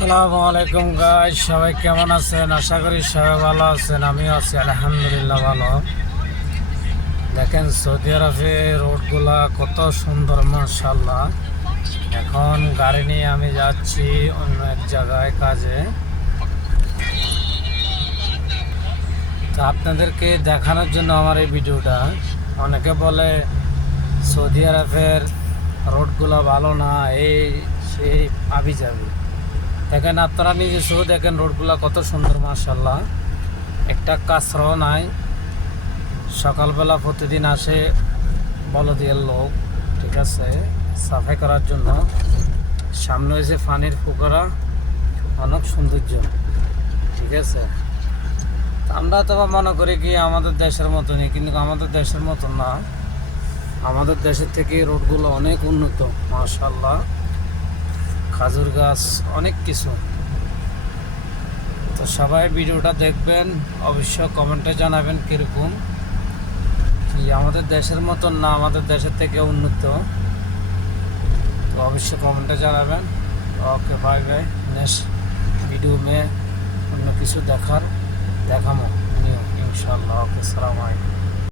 আসসালামু আলাইকুম গাইস, সবাই কেমন আছেন? আশা করি সবাই ভালো আছেন। আমিও আছি আলহামদুলিল্লাহ ভালো। দেখেন সৌদি আরবে রোডগুলা কত সুন্দর মাশাআল্লাহ। এখন গাড়ি নিয়ে আমি যাচ্ছি অন্য এক জায়গায় কাজে। তো আপনাদেরকে দেখানোর জন্য আমার এই ভিডিওটা। অনেকে বলে সৌদি আরবের রোডগুলা ভালো না, এই সেই আবি যাবে। দেখেন আপনারা নিজে চোখে দেখেন রোডগুলা কত সুন্দর মাশাআল্লাহ। একটা কাঁচরাও নাই। সকালবেলা প্রতিদিন আসে বলদিয়ার লোক, ঠিক আছে, সাফাই করার জন্য। সামনে হয়েছে পানির পুকুরা, অনেক সৌন্দর্য, ঠিক আছে। আমরা তো মনে করি কি আমাদের দেশের মতনই, কিন্তু আমাদের দেশের মতন না। আমাদের দেশের থেকে রোডগুলো অনেক উন্নত মাশাআল্লাহ। খাজুর গাছ, অনেক কিছু। তো সবাই ভিডিওটা দেখবেন, অবশ্যই কমেন্টে জানাবেন কীরকম কি। আমাদের দেশের মতন না, আমাদের দেশের থেকে উন্নত। তো অবশ্যই কমেন্টে জানাবেন। ওকে, বাই বাই। নেক্সট ভিডিও মে অন্য কিছু দেখামো ইনশাআল্লাহ। ওকে, আসসালামু আলাইকুম।